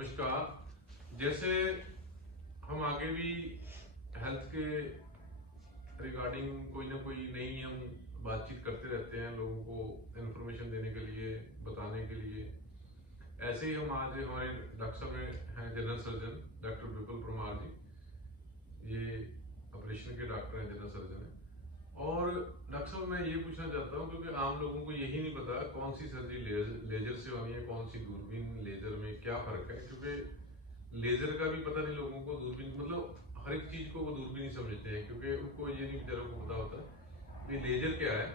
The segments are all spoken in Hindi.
नमस्कार। जैसे हम आगे भी हेल्थ के रिगार्डिंग कोई ना कोई नई हम बातचीत करते रहते हैं, लोगों को इन्फॉर्मेशन देने के लिए, बताने के लिए। ऐसे ही हम आज हमारे डॉक्टर साहब हैं जनरल सर्जन डॉक्टर विपुल परमार जी। ये ऑपरेशन के डॉक्टर हैं, जनरल सर्जन हैं। और डॉक्टर साहब मैं ये पूछना चाहता हूँ क्योंकि आम लोगों को यही नहीं पता कौन सी सर्जरी लेजर से होनी है, कौन सी दूरबीन लेजर में क्या फर्क है। क्योंकि लेजर का भी पता नहीं लोगों को, दूरबीन मतलब हर एक चीज को वो दूरबीन ही समझते हैं, क्योंकि उनको ये नहीं बेचारों को पता होता कि लेजर क्या है।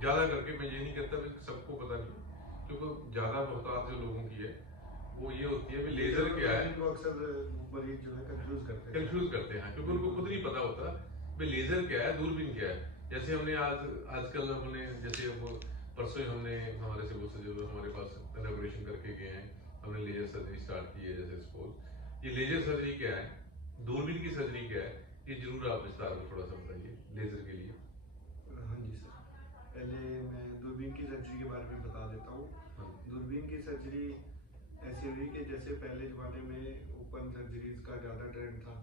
ज्यादा करके मैं ये नहीं कहता कि सबको पता नहीं, क्योंकि ज्यादा बहुतात जो लोगों की है वो ये होती है कि लेजर क्या है। इनको अक्सर मरीज जो है कंफ्यूज करते हैं क्योंकि उनको खुद नहीं पता होता भाई लेजर क्या है, दूरबीन क्या है। जैसे हमने आजकल हमने जैसे वो परसों ही हमने हमारे सिविल सर्जन हमारे पास इनॉग्रेशन करके गए हैं, हमने लेजर सर्जरी स्टार्ट की है। जैसे सपोज ये लेजर सर्जरी क्या है, दूरबीन की सर्जरी क्या है, ये जरूर आप विस्तार में थोड़ा सा बताइए लेजर के लिए। हाँ जी सर, पहले मैं दूरबीन की सर्जरी के बारे में बता देता हूँ। हाँ। दूरबीन की सर्जरी ऐसी हुई कि जैसे पहले जमाने में ओपन सर्जरीज का ज़्यादा ट्रेंड था,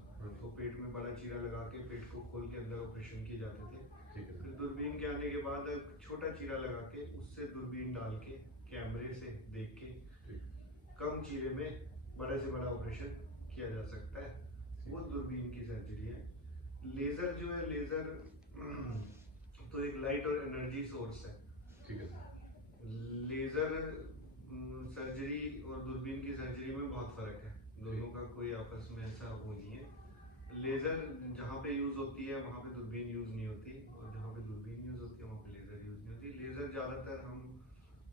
तो पेट में बड़ा चीरा लगा के पेट को खोल के अंदर ऑपरेशन किए जाते थे। फिर दूरबीन के आने के बाद छोटा चीरा लगा के उससे दूरबीन डाल के कैमरे से देख के कम चीरे में बड़े से बड़ा ऑपरेशन किया जा सकता है, वो दूरबीन की सर्जरी है। लेजर जो है, लेजर तो एक लाइट और एनर्जी सोर्स है। ठीक है सर। लेजर सर्जरी और दूरबीन की सर्जरी में बहुत फर्क है, दोनों का कोई आपस में ऐसा वो नहीं है। लेजर जहाँ पे यूज होती है वहाँ पे दूरबीन यूज नहीं होती, और जहाँ पे दूरबीन यूज होती है वहाँ पे लेजर यूज नहीं होती। लेजर ज्यादातर हम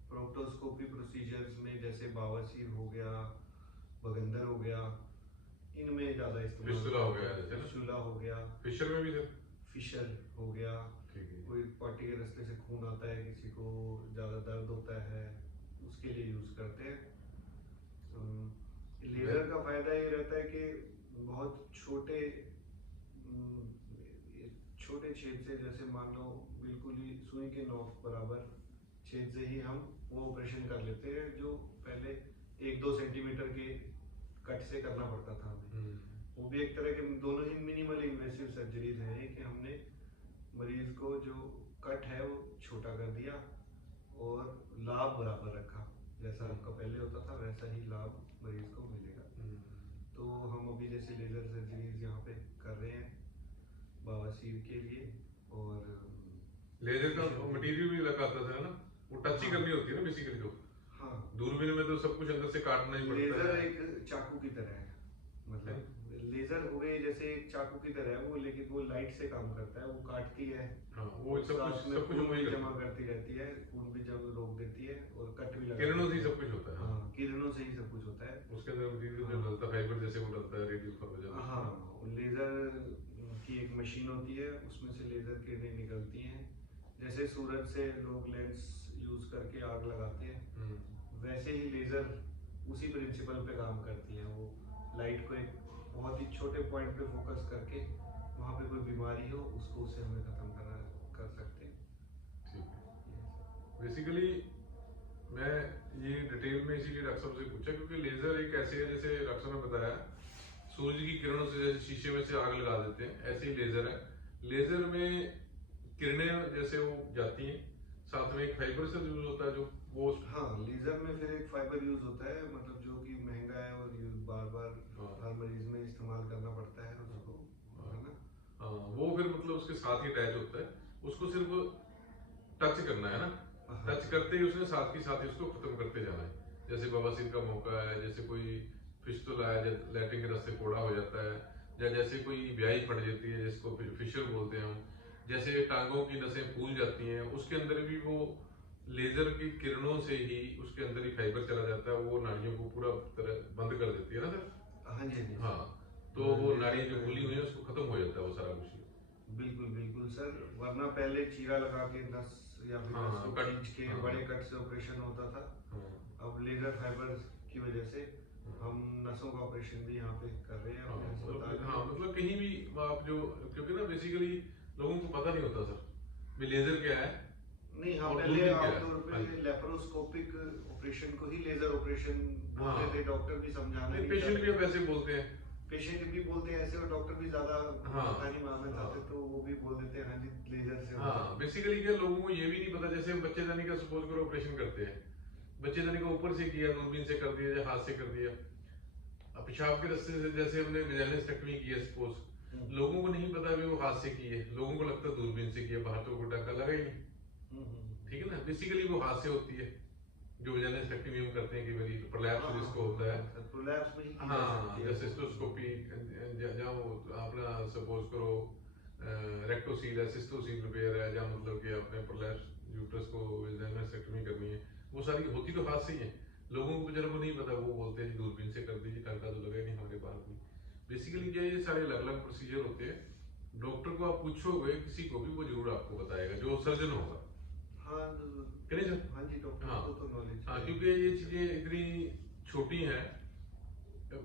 प्रोक्टोस्कोपी प्रोसीजर्स में, जैसे बावसीर हो गया, बगंदर हो गया, इनमें ज्यादा इस्तेमाल। फिस्टुला हो गया, फिस्टुला हो गया, फिशर में भी सर, फिशर हो गया, कोई पॉटी के रास्ते से खून आता है, किसी को ज्यादा दर्द होता है, उसके लिए यूज करते हैं। लेजर का फायदा ये रहता है कि बहुत छोटे छेद से, जैसे मान लो बिल्कुल ही सुई के नोक बराबर छेद से ही हम वो ऑपरेशन कर लेते हैं, जो पहले 1-2 सेंटीमीटर के कट से करना पड़ता था हमें। वो भी एक तरह के दोनों ही मिनिमल इन्वेसिव सर्जरीज हैं कि हमने मरीज को जो कट है वो छोटा कर दिया और लाभ बराबर रखा, जैसा आपका पहले होता था वैसा ही लाभ मरीज को मिलेगा। तो हम अभी जैसे लेजर सर्जरीज यहाँ पे कर रहे हैं बवासीर के लिए, और लेजर का मटेरियल भी लगाता था ना, वो टच ही करनी होती है ना बेसिकली। तो हाँ, दूरबीन में तो सब कुछ अंदर से काटना ही पड़ता है। लेजर एक चाकू की तरह है, मतलब लेजर हो गए जैसे एक चाकू की तरह है वो, लेकिन वो लाइट से काम करता है, वो काटती है। हाँ, वो सब कुछ वही जमा करती रहती है, खून भी जब रोक देती है और कट भी लगा, किरणों से ही सब कुछ होता है। हाँ, किरणों से ही सब कुछ होता है। उसके अंदर मटेरियल जो डलता है, फाइबर जैसे वो डलता है, रेडियल फाइबर। हाँ, लेजर की एक मशीन होती है, उसमें से लेजर किरणें निकलती हैं। जैसे सूरज से लोग लेंस यूज करके आग लगाते हैं, वैसे ही लेजर उसी प्रिंसिपल पे काम करती है। वो लाइट को एक बहुत ही छोटे पॉइंट पे फोकस करके वहाँ पे कोई बीमारी हो उसको उससे हमें खत्म कर सकते हैं। ठीक है। बेसिकली मैं ये डिटेल में इसीलिए डॉक्टर साहब से पूछा क्योंकि लेजर एक ऐसे है, जैसे डॉक्टर साहब ने बताया सूरज की किरणों से जैसे शीशे में से आग लगा देते हैं, ऐसे ही लेजर है। लेजर में किरणें जैसे वो जाती हैं, साथ में एक फाइबर से यूज होता है जो वो। हाँ, लेजर में फिर एक फाइबर यूज होता है, मतलब जो कि महंगा है और बार बार हर मरीज में इस्तेमाल करना पड़ता है उसको, है ना। हाँ, वो फिर मतलब उसके साथ ही अटैच होता है, उसको सिर्फ टच करना है ना। टच करते ही उसने साथ ही उसको खत्म करते जाना है। जैसे बवासीर का मौका है, जैसे कोई फिस्टुला है, लैट्रिन के रास्ते फोड़ा हो जाता है, या जैसे कोई ब्याही फट जाती है जिसको फिशर बोलते हैं हम, जैसे टांगों की नसें फूल जाती हैं, उसके अंदर भी वो लेजर की किरणों से ही उसके अंदर ही फाइबर चला जाता है, वो नाड़ियों को पूरा तरह बंद कर देती है ना सर। हाँ जी, हाँ, तो वो नाड़ी जो खुली हुई है उसको खत्म हो जाता है वो सारा कुछ। बिल्कुल बिल्कुल सर, वरना पहले चीरा लगा के नस या फिर नस को खींच के बड़े कट से ऑपरेशन होता था। अब लेजर फाइबर की वजह से हम नसों का ऑपरेशन भी यहाँ पे कर रहे हैं अपने अस्पताल में। हाँ, मतलब कहीं भी आप जो, क्योंकि ना बेसिकली लोगों को पता नहीं होता सर भी लेजर क्या है, नहीं, हाँ, और पहले दूरबीन क्या है? आमतौर पे हाँ जी। लेप्रोस्कोपिक ऑपरेशन को ही लेजर ऑपरेशन हाँ। बोलते थे, डॉक्टर भी समझाना नहीं, नहीं पेशेंट भी चाहते, अब ऐसे बोलते हैं। पेशेंट भी बोलते हैं ऐसे, और डॉक्टर भी ज्यादा हाँ। बता मारना हाँ। चाहते, तो वो भी बोल देते हैं हाँ जी लेजर से होगा। हाँ, बेसिकली क्या लोगों को ये भी नहीं पता, जैसे हम बच्चेदानी का सपोज करो ऑपरेशन करते हैं, बच्चेदानी को ऊपर से किया, दूरबीन से कर दिया या हाथ से कर दिया। अब पेशाब के रास्ते से जैसे हमने वेजाइनोस्टेक्टमी की है सपोज, लोगों को नहीं पता भी वो हाथ से की है, लोगों को लगता है दूरबीन से की है, बाहर तो कोई टाका लगा ही नहीं। ठीक है ना, बेसिकली वो हाथ से होती है जो वेजाइनोस्टेक्टमी हम करते हैं कि भाई प्रोलैप्स जिसको होता है। प्रोलैप्स में ही की जा हाँ, सकती है। या सिस्टोस्कोपी, जहाँ वो अपना सपोज करो रेक्टोसील है, सिस्टोसील रिपेयर है, या मतलब कि आपने प्रोलैप्स यूट्रस को वेजाइनोस्टेक्टमी करनी है, वो सारी होती तो हाथ से ही है। लोगों को बेचारों को नहीं पता, वो बोलते हैं जी दूरबीन से कर दीजिए, टाका तो लगा ही नहीं हमारे पास भी। बेसिकली क्या ये सारे अलग अलग प्रोसीजर होते हैं। डॉक्टर को आप पूछोगे किसी को भी, वो जरूर आपको बताएगा, जो सर्जन होगा। हाँ करें सर? हाँ जी, डॉक्टर हाँ को तो नॉलेज हाँ, है। क्योंकि ये चीजें इतनी छोटी हैं,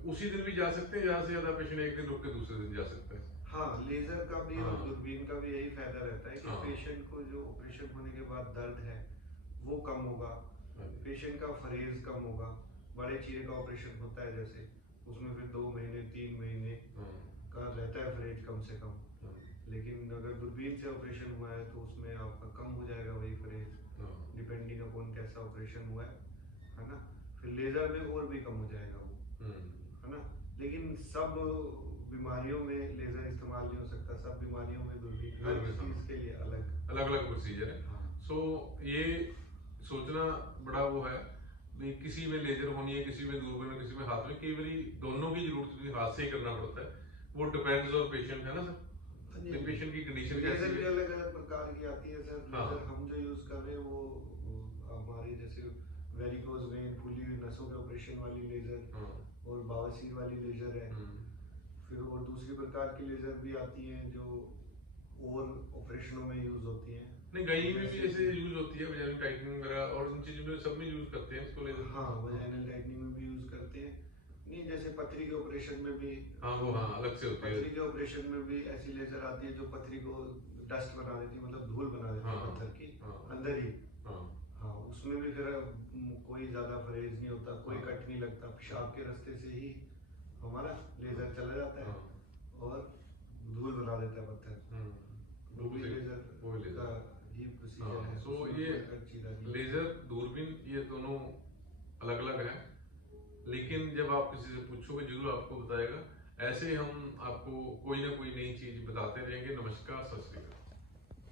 उसी दिन भी जा सकते हैं, ज्यादा से ज्यादा पेशेंट एक दिन रुक के दूसरे दिन जा सकता है। हाँ, लेजर का भी और हाँ। दूरबीन का भी यही फायदा रहता है कि हाँ। पेशेंट को जो ऑपरेशन होने के बाद दर्द है वो कम होगा, हाँ जी। पेशेंट का फरेज कम होगा। बड़े चीरे का ऑपरेशन होता है जैसे, उसमें फिर 2 महीने 3 महीने हाँ। का रहता है फरेज कम से कम, हाँ। लेकिन अगर दूरबीन से ऑपरेशन हुआ है तो उसमें आपका कम हो जाएगा वही फरेज, हाँ। डिपेंडिंग अपॉन कैसा ऑपरेशन हुआ है ना। फिर लेजर में और भी कम हो जाएगा वो, है ना। लेकिन सब बीमारियों में लेजर इस्तेमाल नहीं हो सकता, सब बीमारियों में दूरबीन, हर चीज के लिए अलग अलग प्रोसीजर है। हाँ। सो ये सोचना बड़ा वो है भी, किसी में लेजर होनी है, किसी में दूरबीन में, किसी में हाथ में, कई बार दोनों की जरूरत होती है, हाथ से ही करना पड़ता है। वो डिपेंड्स ऑन पेशेंट, है ना सर, पेशेंट की कंडीशन कैसी लेजर भी है। अलग अलग प्रकार की आती है सर। हाँ। लेजर हम जो यूज कर रहे हैं वो हमारी जैसे वेरिकोज वेन, फूली हुई नसों के ऑपरेशन वाली लेजर, हाँ। और बवासीर वाली लेजर है। फिर और दूसरी प्रकार की लेजर भी आती हैं जो और ऑपरेशनों में यूज होती हैं। नहीं, गई में भी जैसे यूज होती है, वजाइनल टाइटनिंग वगैरह, और उन चीजों में सब में यूज करते हैं इसको लेजर। हाँ, वजाइनल टाइटनिंग में भी यूज करते हैं। नहीं, जैसे पथरी के ऑपरेशन में भी, हाँ वो हाँ अलग से होती है। पथरी के ऑपरेशन में भी ऐसी लेजर आती है जो पथरी को डस्ट बना देती है, मतलब धूल बना देती है हाँ। पत्थर की हाँ। अंदर ही। हाँ। हाँ, उसमें भी फिर कोई ज्यादा फरेज नहीं होता, कोई हाँ। कट नहीं लगता, पेशाब के रास्ते से ही हमारा लेजर चला जाता है और धूल बना देता है पत्थर। वो भी लेजर का ही प्रोसीजर है। सो उसमें ये कोई कट चीरा नहीं। लेजर, दूरबीन, ये दोनों अलग अलग है, लेकिन जब आप किसी से पूछोगे जरूर आपको बताएगा। ऐसे हम आपको कोई ना कोई नई चीज बताते रहेंगे। नमस्कार, सत श्री अकाल।